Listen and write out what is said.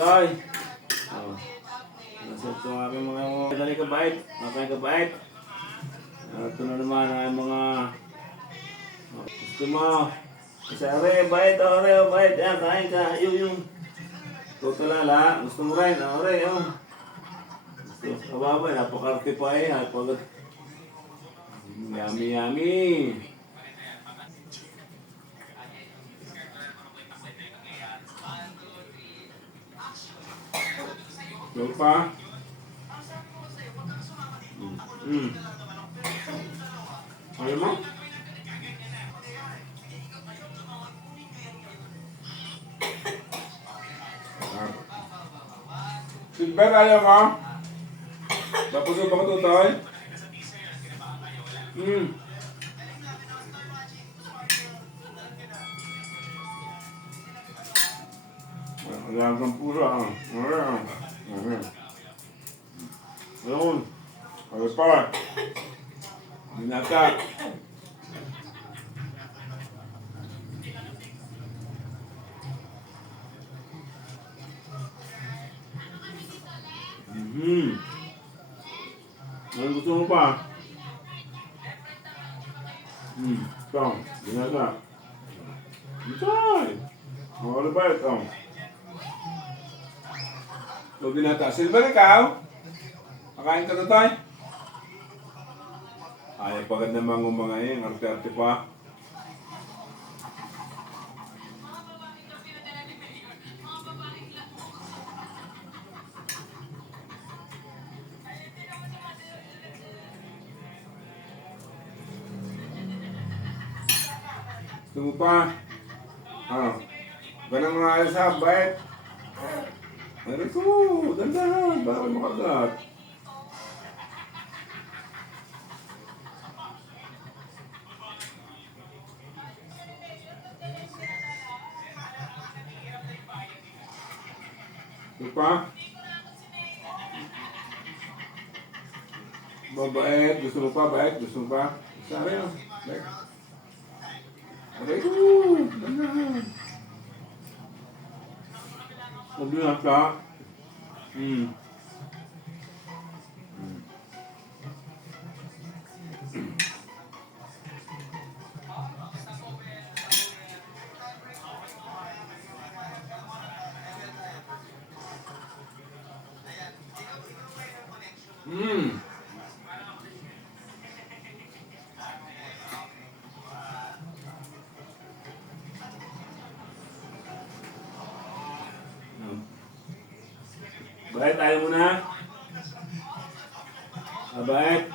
Toy. Oh. Nasip ko ang aming mga dali kabait. Mga kabait. Ito na naman ang mga gusto mo. Isa re, bait, ore, bait. Yan, kain ka. Yung. Tutulala. Gusto mo rin, ore, yung. Gusto, kababay, napakarte pa eh. Yummy, yummy. Yung pa. Ayaw mo? Silver, ayaw mo? Tapos yung baka tutoy? Ayan kang pusa. Ayan. Ayun. Ayun pa. Binata. Ano gusto mo pa? Ito. Binata. Itay. Mga ba ito? Ito binata. Silver ikaw? Makain ka na tayo? Ay, pagod naman ng mga yun. Arte-arte pa. Gusto mo pa? Ganang mga ayos ha, bait. Ay, ko, dandahan, bawal makagat. Gusto pa? Mabait, gusto mo pa, bait, gusto mo pa? Sari yun, bait. Aray ko, dandahan. Mabilang ka. Bait, ayaw mo na? Bait.